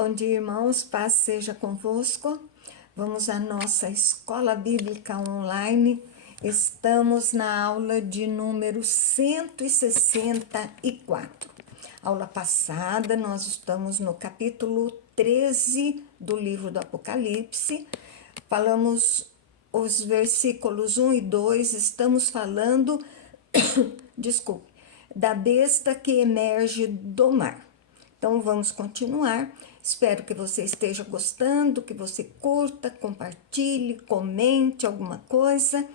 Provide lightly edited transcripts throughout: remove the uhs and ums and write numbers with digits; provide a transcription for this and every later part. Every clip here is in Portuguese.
Bom dia, irmãos, paz seja convosco. Vamos à nossa escola bíblica online. Estamos na aula de número 164. Aula passada, nós estamos no capítulo 13 do livro do Apocalipse. Falamos os versículos 1 e 2, estamos falando, desculpe, da besta que emerge do mar. Então, vamos continuar. Espero que você esteja gostando, que você curta, compartilhe, comente alguma coisa.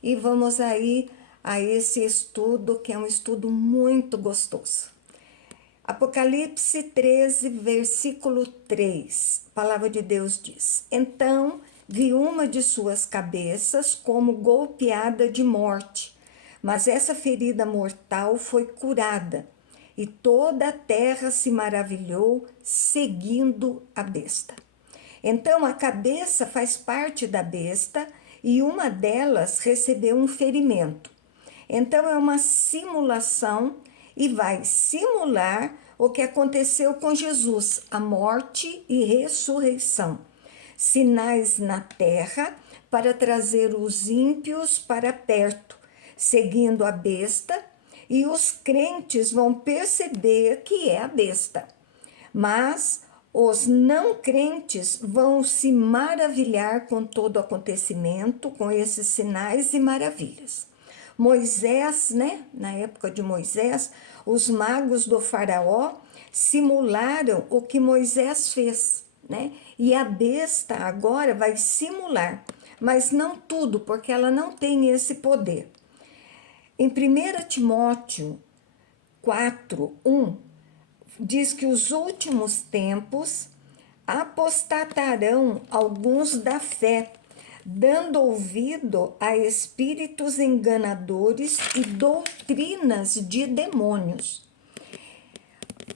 E vamos aí a esse estudo, que é um estudo muito gostoso. Apocalipse 13, versículo 3. A palavra de Deus diz: Então vi uma de suas cabeças como golpeada de morte, mas essa ferida mortal foi curada. E toda a terra se maravilhou, seguindo a besta. Então a cabeça faz parte da besta e uma delas recebeu um ferimento. Então é uma simulação e vai simular o que aconteceu com Jesus, a morte e ressurreição. Sinais na terra para trazer os ímpios para perto, seguindo a besta. E os crentes vão perceber que é a besta. Mas os não crentes vão se maravilhar com todo o acontecimento, com esses sinais e maravilhas. Moisés, na época de Moisés, os magos do faraó simularam o que Moisés fez, E a besta agora vai simular, mas não tudo, porque ela não tem esse poder. Em 1 Timóteo 4:1, diz que os últimos tempos apostatarão alguns da fé, dando ouvido a espíritos enganadores e doutrinas de demônios.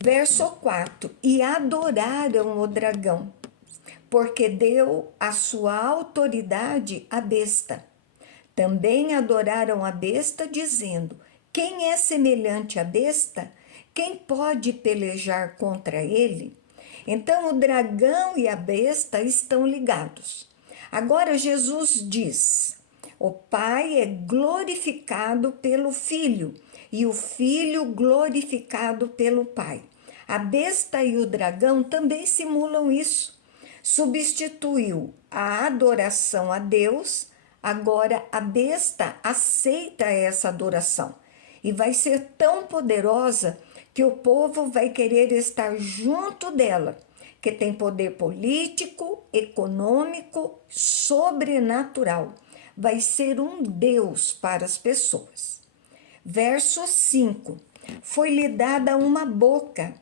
Verso 4: E adoraram o dragão, porque deu a sua autoridade à besta. Também adoraram a besta, dizendo: Quem é semelhante à besta? Quem pode pelejar contra ele? Então o dragão e a besta estão ligados. Agora Jesus diz: O Pai é glorificado pelo Filho, e o Filho glorificado pelo Pai. A besta e o dragão também simulam isso. Substituiu a adoração a Deus. Agora a besta aceita essa adoração e vai ser tão poderosa que o povo vai querer estar junto dela, que tem poder político, econômico, sobrenatural. Vai ser um Deus para as pessoas. Verso 5. Foi-lhe dada uma boca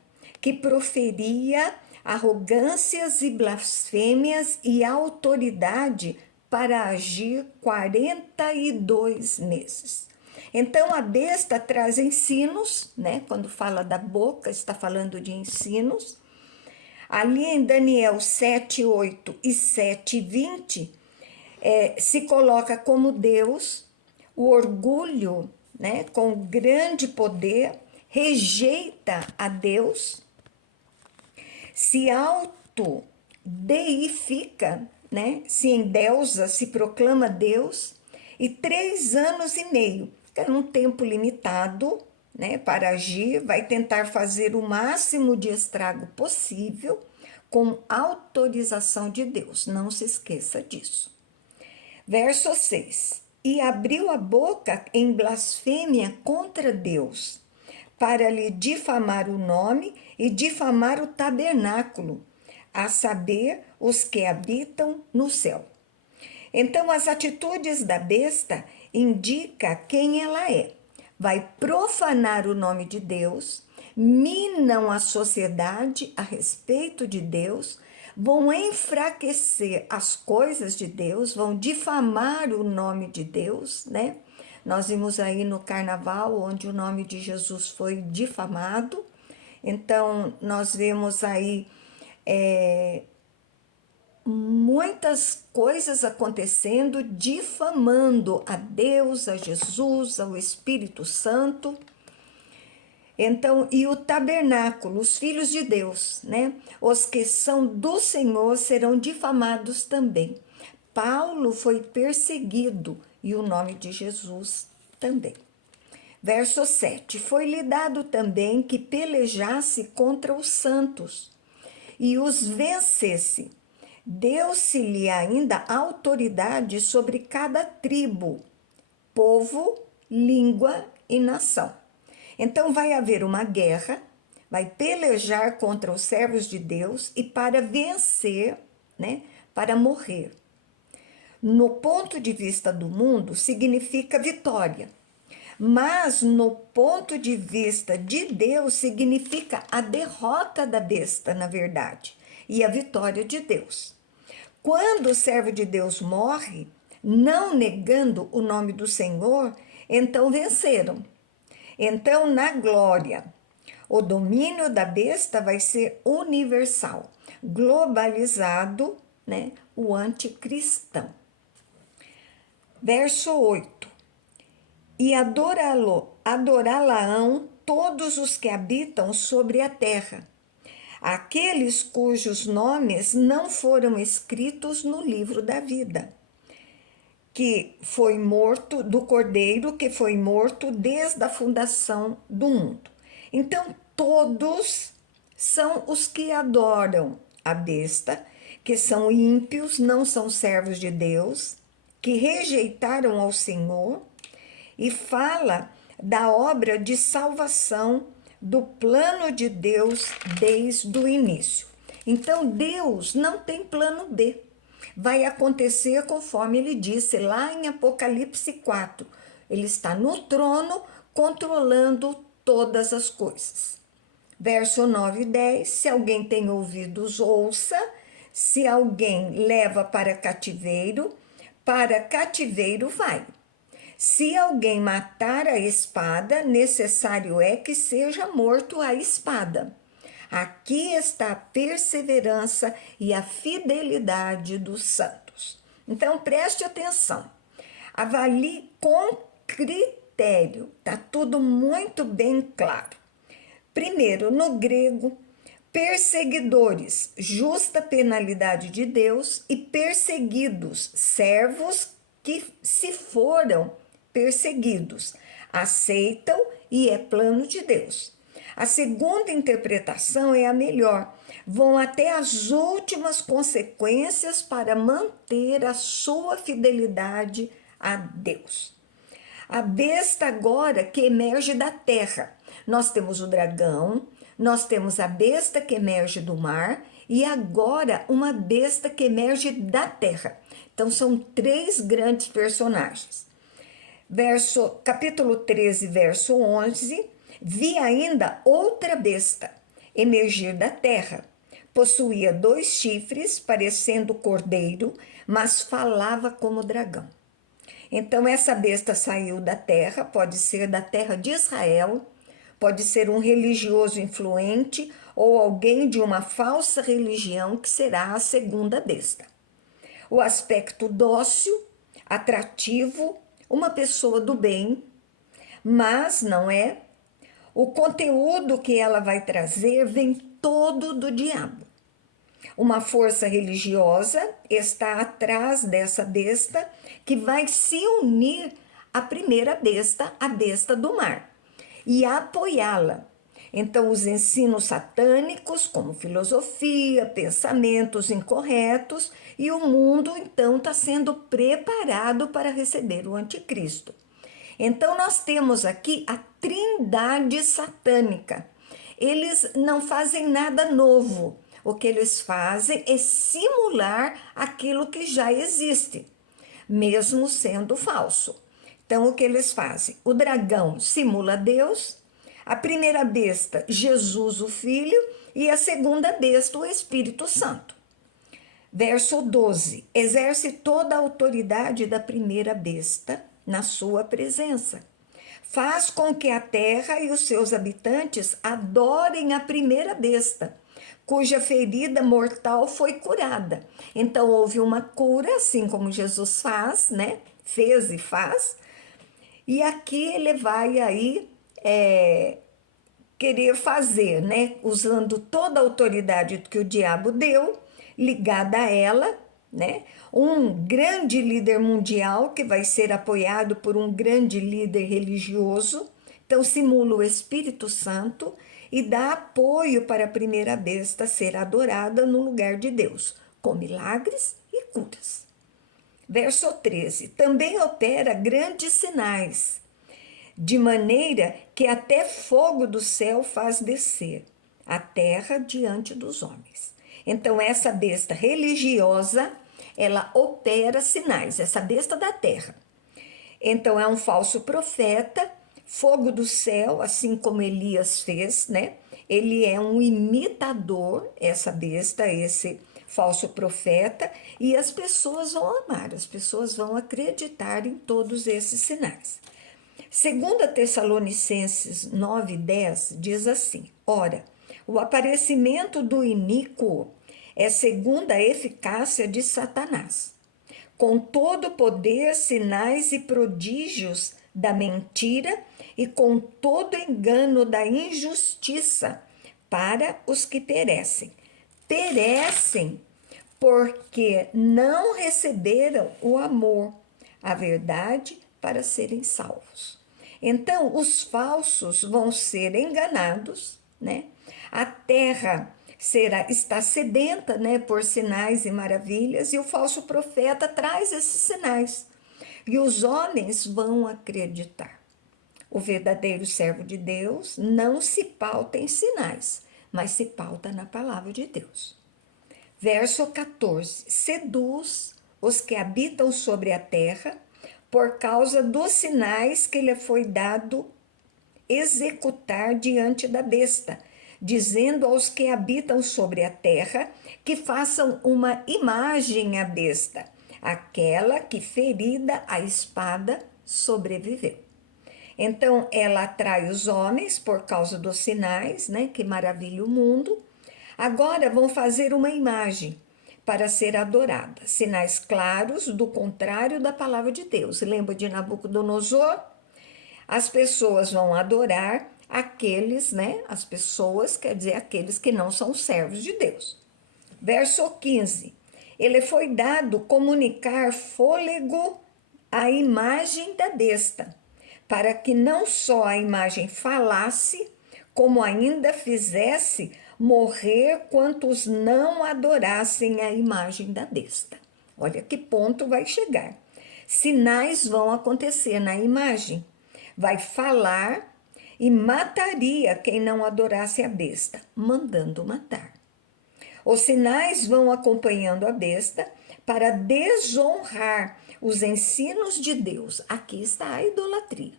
que proferia arrogâncias e blasfêmias e autoridade para agir 42 meses. Então a besta traz ensinos, Quando fala da boca, está falando de ensinos. Ali em Daniel 7:8 e 7:20, se coloca como Deus, o orgulho, com grande poder, rejeita a Deus, se autodeifica, se endeusa, se proclama Deus, e 3 anos e meio, que é um tempo limitado, para agir, vai tentar fazer o máximo de estrago possível com autorização de Deus, não se esqueça disso. Verso 6, e abriu a boca em blasfêmia contra Deus, para lhe difamar o nome e difamar o tabernáculo, a saber, os que habitam no céu. Então, as atitudes da besta indicam quem ela é. Vai profanar o nome de Deus, minam a sociedade a respeito de Deus, vão enfraquecer as coisas de Deus, vão difamar o nome de Deus, Nós vimos aí no carnaval, onde o nome de Jesus foi difamado. Então, nós vemos aí muitas coisas acontecendo, difamando a Deus, a Jesus, ao Espírito Santo. Então, e o tabernáculo, os filhos de Deus, né? Os que são do Senhor serão difamados também. Paulo foi perseguido e o nome de Jesus também. Verso 7. Foi-lhe dado também que pelejasse contra os santos e os vencesse. Deu-se-lhe ainda autoridade sobre cada tribo, povo, língua e nação. Então vai haver uma guerra, vai pelejar contra os servos de Deus e para vencer, né, para morrer. No ponto de vista do mundo, significa vitória. Mas no ponto de vista de Deus, significa a derrota da besta, na verdade, e a vitória de Deus. Quando o servo de Deus morre, não negando o nome do Senhor, então venceram. Então, na glória, o domínio da besta vai ser universal, globalizado, né, o anticristão. Verso 8. E adorá-la-ão todos os que habitam sobre a terra, aqueles cujos nomes não foram escritos no livro da vida, que foi morto, do Cordeiro que foi morto desde a fundação do mundo. Então, todos são os que adoram a besta, que são ímpios, não são servos de Deus, que rejeitaram ao Senhor, e fala da obra de salvação do plano de Deus desde o início. Então, Deus não tem plano B. Vai acontecer conforme ele disse lá em Apocalipse 4. Ele está no trono, controlando todas as coisas. Verso 9 e 10, se alguém tem ouvidos, ouça. Se alguém leva para cativeiro vai. Se alguém matar a espada, necessário é que seja morto a espada. Aqui está a perseverança e a fidelidade dos santos. Então, preste atenção. Avalie com critério. Está tudo muito bem claro. Primeiro, no grego, perseguidores, justa penalidade de Deus, e perseguidos, servos que se foram perseguidos, aceitam e é plano de Deus. A segunda interpretação é a melhor. Vão até as últimas consequências para manter a sua fidelidade a Deus. A besta agora que emerge da terra. Nós temos o dragão, nós temos a besta que emerge do mar e agora uma besta que emerge da terra. Então são três grandes personagens. Capítulo 13, verso 11, vi ainda outra besta emergir da terra. Possuía 2 chifres, parecendo cordeiro, mas falava como dragão. Então essa besta saiu da terra, pode ser da terra de Israel, pode ser um religioso influente ou alguém de uma falsa religião que será a segunda besta. O aspecto dócil, atrativo, uma pessoa do bem, mas não é. O conteúdo que ela vai trazer vem todo do diabo. Uma força religiosa está atrás dessa besta que vai se unir à primeira besta, a besta do mar, e apoiá-la. Então, os ensinos satânicos, como filosofia, pensamentos incorretos, e o mundo, então, está sendo preparado para receber o anticristo. Então, nós temos aqui a trindade satânica. Eles não fazem nada novo. O que eles fazem é simular aquilo que já existe, mesmo sendo falso. Então, o que eles fazem? O dragão simula Deus, a primeira besta, Jesus, o Filho, e a segunda besta, o Espírito Santo. Verso 12. Exerce toda a autoridade da primeira besta na sua presença. Faz com que a terra e os seus habitantes adorem a primeira besta, cuja ferida mortal foi curada. Então, houve uma cura, assim como Jesus faz, né? Fez e faz. E aqui ele vai aí querer fazer, né? Usando toda a autoridade que o diabo deu, ligada a ela, né? Um grande líder mundial que vai ser apoiado por um grande líder religioso. Então, simula o Espírito Santo e dá apoio para a primeira besta ser adorada no lugar de Deus, com milagres e curas. Verso 13. Também opera grandes sinais, de maneira que até fogo do céu faz descer a terra diante dos homens. Então, essa besta religiosa, ela opera sinais, essa besta da terra. Então, é um falso profeta, fogo do céu, assim como Elias fez, né? Ele é um imitador, essa besta, esse falso profeta, e as pessoas vão amar, as pessoas vão acreditar em todos esses sinais. 2 Tessalonicenses 9:10 diz assim: ora, o aparecimento do iníquo é segundo a eficácia de Satanás, com todo poder, sinais e prodígios da mentira e com todo engano da injustiça para os que perecem. Perecem porque não receberam o amor, a verdade, para serem salvos. Então, os falsos vão ser enganados, né? A terra está sedenta, né, por sinais e maravilhas, e o falso profeta traz esses sinais. E os homens vão acreditar. O verdadeiro servo de Deus não se pauta em sinais, mas se pauta na palavra de Deus. Verso 14. Seduz os que habitam sobre a terra por causa dos sinais que lhe foi dado executar diante da besta, dizendo aos que habitam sobre a terra que façam uma imagem à besta, aquela que, ferida a espada, sobreviveu. Então, ela atrai os homens por causa dos sinais, né, que maravilha o mundo. Agora vão fazer uma imagem para ser adorada, sinais claros do contrário da palavra de Deus. Lembra de Nabucodonosor? As pessoas vão adorar aqueles, né? As pessoas, quer dizer, aqueles que não são servos de Deus. Verso 15. Ele foi dado comunicar fôlego à imagem da besta, para que não só a imagem falasse, como ainda fizesse morrer quantos não adorassem a imagem da besta. Olha que ponto vai chegar. Sinais vão acontecer na imagem. Vai falar e mataria quem não adorasse a besta, mandando matar. Os sinais vão acompanhando a besta para desonrar os ensinos de Deus. Aqui está a idolatria.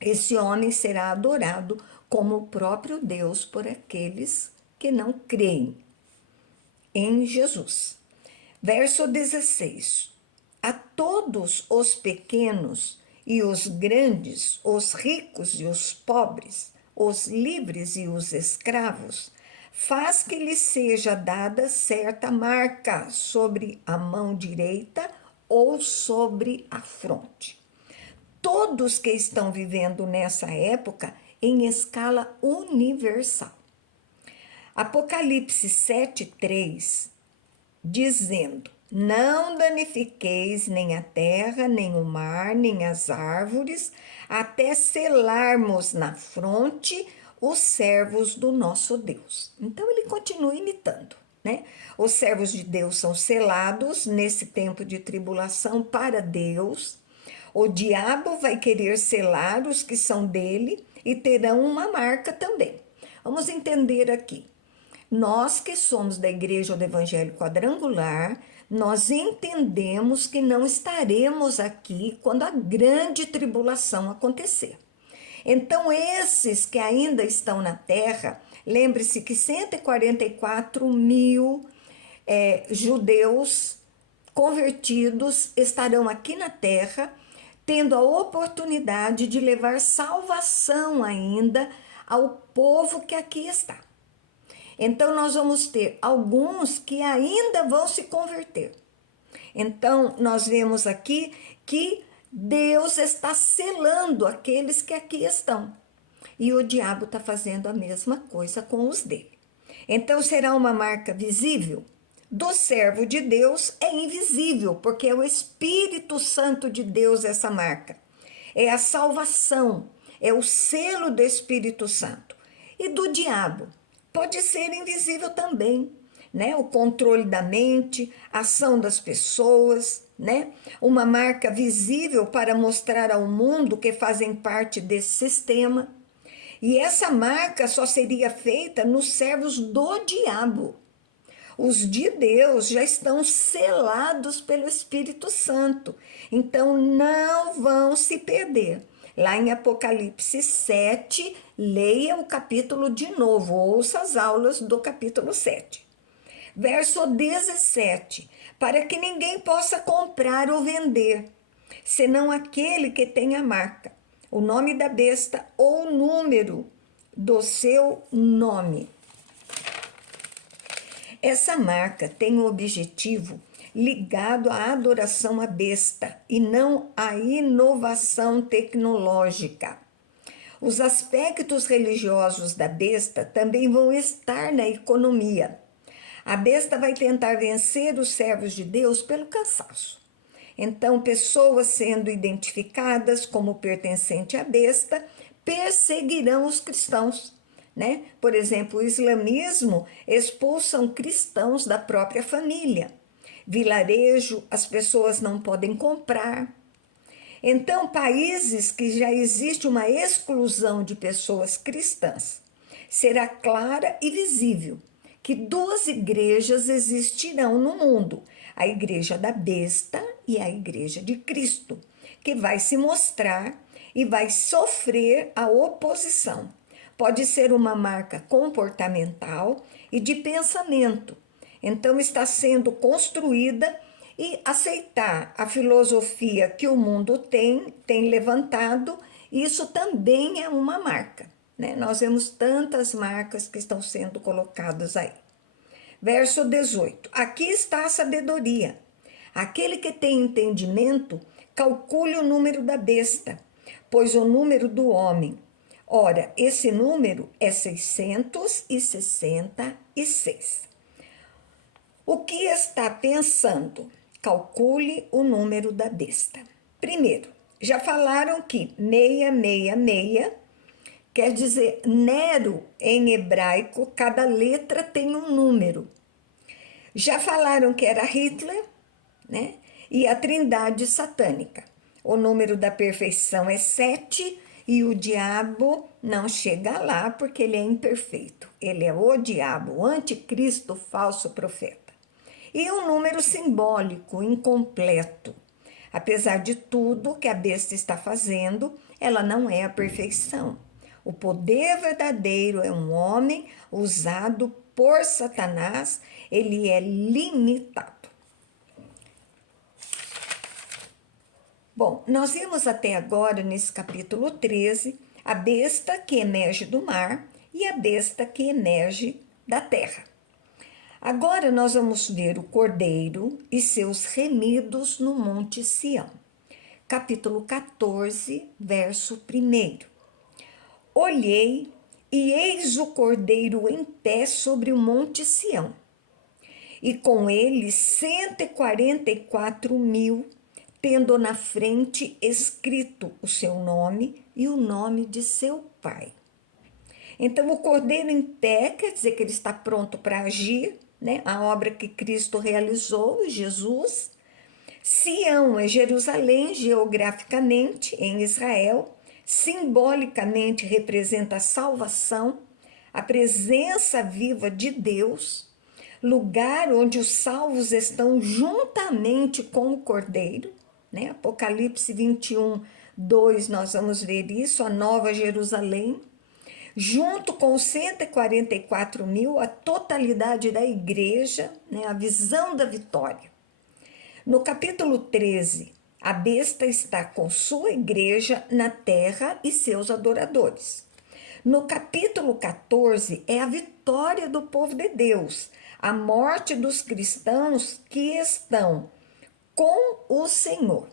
Esse homem será adorado como o próprio Deus por aqueles que não creem em Jesus. Verso 16. A todos os pequenos e os grandes, os ricos e os pobres, os livres e os escravos, faz que lhes seja dada certa marca sobre a mão direita ou sobre a fronte. Todos que estão vivendo nessa época em escala universal. Apocalipse 7:3, dizendo: não danifiqueis nem a terra, nem o mar, nem as árvores, até selarmos na fronte os servos do nosso Deus. Então ele continua imitando, né? Os servos de Deus são selados nesse tempo de tribulação para Deus. O diabo vai querer selar os que são dele e terão uma marca também. Vamos entender aqui. Nós que somos da Igreja do Evangelho Quadrangular, nós entendemos que não estaremos aqui quando a grande tribulação acontecer. Então, esses que ainda estão na terra, lembre-se que 144 mil judeus convertidos estarão aqui na terra, tendo a oportunidade de levar salvação ainda ao povo que aqui está. Então, nós vamos ter alguns que ainda vão se converter. Então, nós vemos aqui que Deus está selando aqueles que aqui estão. e o diabo está fazendo a mesma coisa com os dele. Então será uma marca visível? Do servo de Deus é invisível, porque é o Espírito Santo de Deus essa marca. É a salvação, é o selo do Espírito Santo. E do diabo? Pode ser invisível também, né? O controle da mente, a ação das pessoas, né? Uma marca visível para mostrar ao mundo que fazem parte desse sistema. E essa marca só seria feita nos servos do diabo. Os de Deus já estão selados pelo Espírito Santo, então não vão se perder. Lá em Apocalipse 7, leia o capítulo de novo, ouça as aulas do capítulo 7. Verso 17, para que ninguém possa comprar ou vender, senão aquele que tem a marca, o nome da besta ou o número do seu nome. Essa marca tem o objetivo ligado à adoração à besta e não à inovação tecnológica. Os aspectos religiosos da besta também vão estar na economia. A besta vai tentar vencer os servos de Deus pelo cansaço. Então, pessoas sendo identificadas como pertencente à besta perseguirão os cristãos, né? Por exemplo, o islamismo expulsam cristãos da própria família. Vilarejo, as pessoas não podem comprar. Então, países que já existe uma exclusão de pessoas cristãs, será clara e visível que duas igrejas existirão no mundo, a igreja da besta e a igreja de Cristo, que vai se mostrar e vai sofrer a oposição. Pode ser uma marca comportamental e de pensamento. Então está sendo construída e aceitar a filosofia que o mundo tem levantado, isso também é uma marca, né? Nós vemos tantas marcas que estão sendo colocadas aí. Verso 18. Aqui está a sabedoria. Aquele que tem entendimento, calcule o número da besta, pois o número do homem. Ora, esse número é 666. O que está pensando? Calcule o número da besta. Primeiro, já falaram que 666 quer dizer Nero em hebraico, cada letra tem um número. Já falaram que era Hitler, né? E a trindade satânica. O número da perfeição é 7 e o diabo não chega lá porque ele é imperfeito. Ele é o diabo, o anticristo, o falso profeta. E um número simbólico, incompleto. Apesar de tudo que a besta está fazendo, ela não é a perfeição. O poder verdadeiro é um homem usado por Satanás, ele é limitado. Bom, nós vimos até agora, nesse capítulo 13, a besta que emerge do mar e a besta que emerge da terra. Agora nós vamos ver o cordeiro e seus remidos no Monte Sião. Capítulo 14, verso 1. Olhei e eis o cordeiro em pé sobre o Monte Sião, e com ele 144.000, tendo na frente escrito o seu nome e o nome de seu pai. Então, o cordeiro em pé quer dizer que ele está pronto para agir, né? A obra que Cristo realizou, Jesus. Sião é Jerusalém, geograficamente, em Israel. Simbolicamente representa a salvação, a presença viva de Deus, lugar onde os salvos estão juntamente com o Cordeiro, né? Apocalipse 21, 2, nós vamos ver isso, a Nova Jerusalém, junto com os 144.000, a totalidade da igreja, né? A visão da vitória. No capítulo 13, a besta está com sua igreja na terra e seus adoradores. No capítulo 14, é a vitória do povo de Deus, a morte dos cristãos que estão com o Senhor.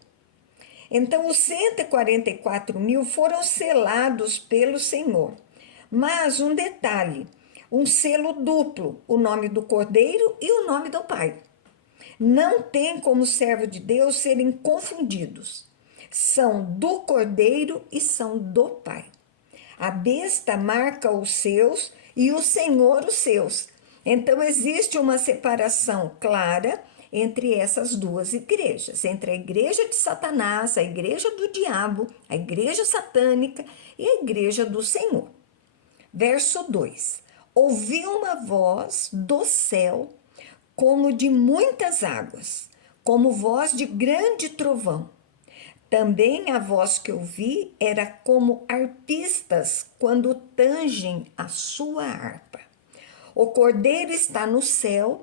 Então, os 144 mil foram selados pelo Senhor. Mas um detalhe, um selo duplo, o nome do Cordeiro e o nome do Pai. Não tem como servo de Deus serem confundidos. São do Cordeiro e são do Pai. A besta marca os seus e o Senhor os seus. Então existe uma separação clara entre essas duas igrejas, entre a igreja de Satanás, a igreja do diabo, a igreja satânica e a igreja do Senhor. Verso 2: ouvi uma voz do céu como de muitas águas, como voz de grande trovão. Também a voz que ouvi era como arpistas quando tangem a sua harpa. O cordeiro está no céu,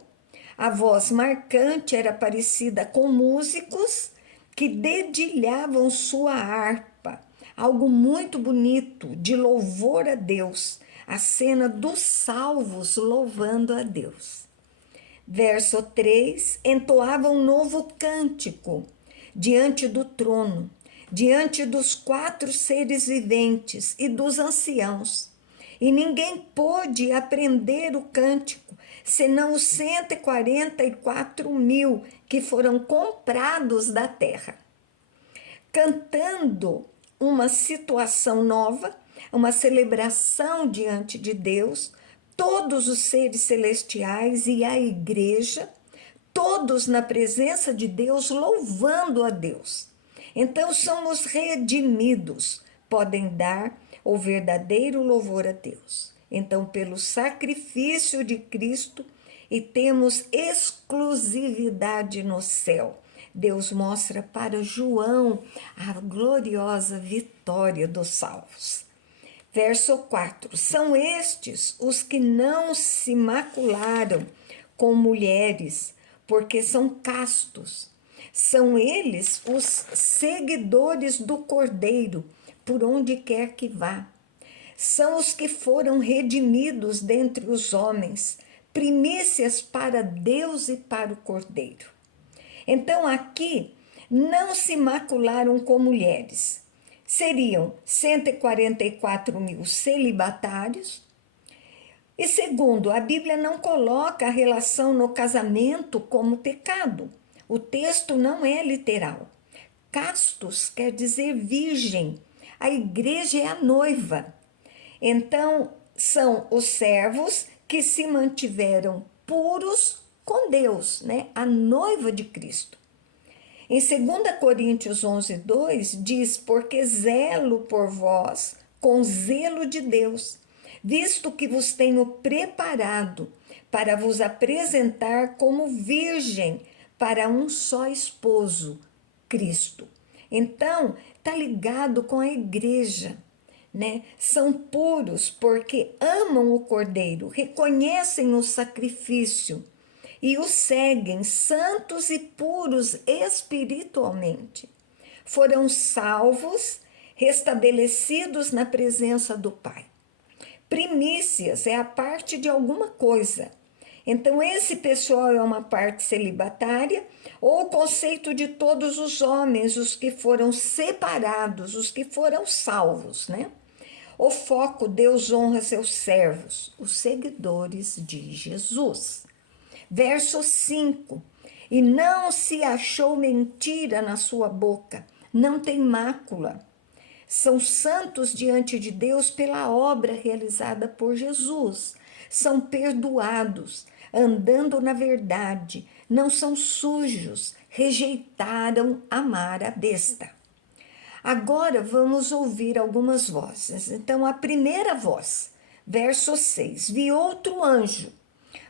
a voz marcante era parecida com músicos que dedilhavam sua harpa, algo muito bonito, de louvor a Deus, a cena dos salvos louvando a Deus. Verso 3, entoava um novo cântico diante do trono, diante dos 4 seres viventes e dos anciãos. E ninguém pôde aprender o cântico, senão os 144 mil que foram comprados da terra. Cantando uma situação nova, uma celebração diante de Deus, todos os seres celestiais e a igreja, todos na presença de Deus, louvando a Deus. Então somos redimidos, podem dar o verdadeiro louvor a Deus. Então, pelo sacrifício de Cristo, e temos exclusividade no céu. Deus mostra para João a gloriosa vitória dos salvos. Verso 4, são estes os que não se macularam com mulheres, porque são castos. São eles os seguidores do Cordeiro, por onde quer que vá. São os que foram redimidos dentre os homens, primícias para Deus e para o Cordeiro. Então aqui não se macularam com mulheres. Seriam 144 mil celibatários. E segundo, a Bíblia não coloca a relação no casamento como pecado. O texto não é literal. Castos quer dizer virgem. A igreja é a noiva. Então, são os servos que se mantiveram puros com Deus, né? A noiva de Cristo. Em 2 Coríntios 11, 2, diz, porque zelo por vós com zelo de Deus, visto que vos tenho preparado para vos apresentar como virgem para um só esposo, Cristo. Então, está ligado com a igreja, né? São puros porque amam o Cordeiro, reconhecem o sacrifício e o seguem, santos e puros espiritualmente. Foram salvos, restabelecidos na presença do Pai. Primícias é a parte de alguma coisa. Então, esse pessoal é uma parte celibatária, ou o conceito de todos os homens, os que foram separados, os que foram salvos, né? O foco, Deus honra seus servos, os seguidores de Jesus. Verso 5, e não se achou mentira na sua boca, não tem mácula. São santos diante de Deus pela obra realizada por Jesus. São perdoados, andando na verdade, não são sujos, rejeitaram amar a besta. Agora vamos ouvir algumas vozes. Então, a primeira voz, verso 6, vi outro anjo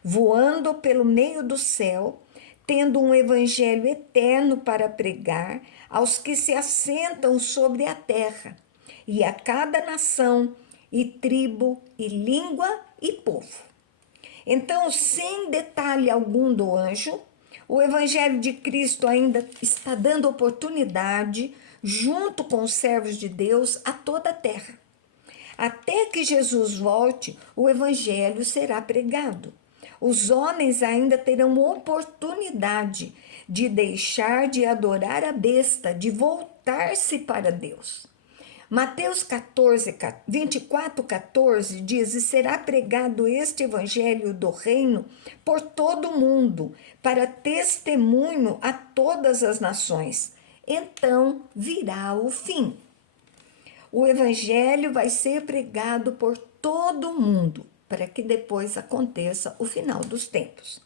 voando pelo meio do céu, tendo um evangelho eterno para pregar aos que se assentam sobre a terra, e a cada nação, e tribo, e língua, e povo. Então, sem detalhe algum do anjo, o evangelho de Cristo ainda está dando oportunidade, junto com os servos de Deus, a toda a terra. Até que Jesus volte, o evangelho será pregado. Os homens ainda terão oportunidade de deixar de adorar a besta, de voltar voltar-se para Deus. Mateus 24:14 diz: e será pregado este evangelho do reino por todo o mundo, para testemunho a todas as nações. Então virá o fim. O evangelho vai ser pregado por todo o mundo, para que depois aconteça o final dos tempos.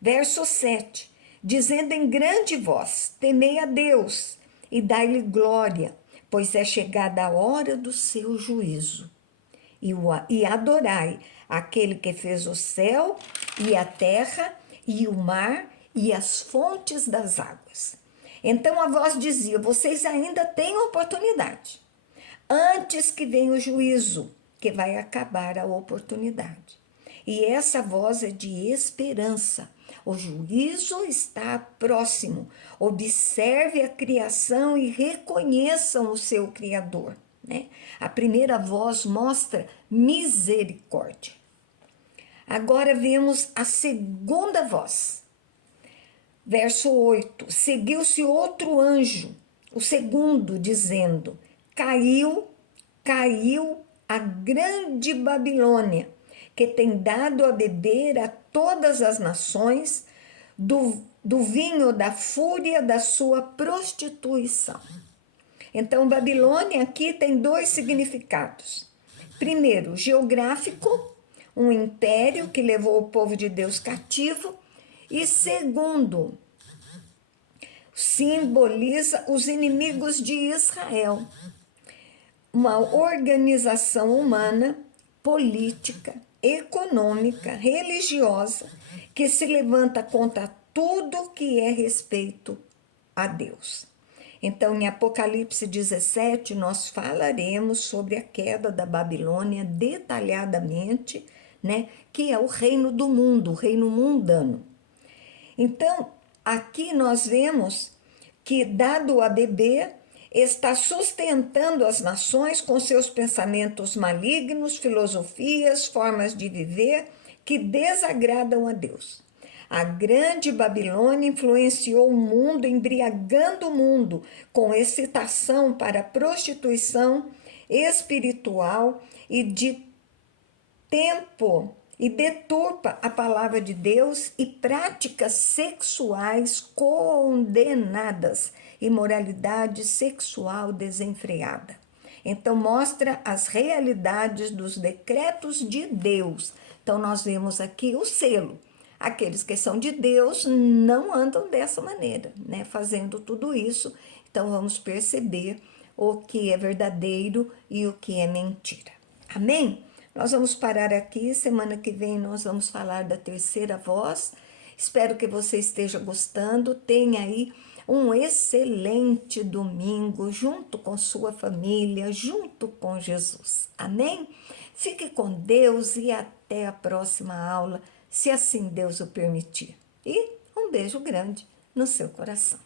Verso 7, dizendo em grande voz: temei a Deus e dai-lhe glória, pois é chegada a hora do seu juízo. E adorai aquele que fez o céu e a terra e o mar e as fontes das águas. Então a voz dizia: vocês ainda têm oportunidade, antes que venha o juízo, que vai acabar a oportunidade. E essa voz é de esperança. O juízo está próximo. Observe a criação e reconheçam o seu Criador, né? A primeira voz mostra misericórdia. Agora vemos a segunda voz. Verso 8. Seguiu-se outro anjo, o segundo, dizendo: caiu a grande Babilônia, que tem dado a beber a todas as nações do vinho da fúria da sua prostituição. Então, Babilônia aqui tem dois significados. Primeiro, geográfico, um império que levou o povo de Deus cativo. E segundo, simboliza os inimigos de Israel. Uma organização humana, política, econômica, religiosa, que se levanta contra tudo que é respeito a Deus. Então, em Apocalipse 17, nós falaremos sobre a queda da Babilônia detalhadamente, né? Que é o reino do mundo, o reino mundano. Então, aqui nós vemos que, dado a beber, está sustentando as nações com seus pensamentos malignos, filosofias, formas de viver que desagradam a Deus. A grande Babilônia influenciou o mundo, embriagando o mundo com excitação para a prostituição espiritual e de tempo, e deturpa a palavra de Deus e práticas sexuais condenadas, imoralidade sexual desenfreada. Então mostra as realidades dos decretos de Deus. Então nós vemos aqui o selo. Aqueles que são de Deus não andam dessa maneira, né? Fazendo tudo isso. Então vamos perceber o que é verdadeiro e o que é mentira. Amém? Nós vamos parar aqui, semana que vem nós vamos falar da terceira voz. Espero que você esteja gostando, tenha aí um excelente domingo junto com sua família, junto com Jesus. Amém? Fique com Deus e até a próxima aula, se assim Deus o permitir. E um beijo grande no seu coração.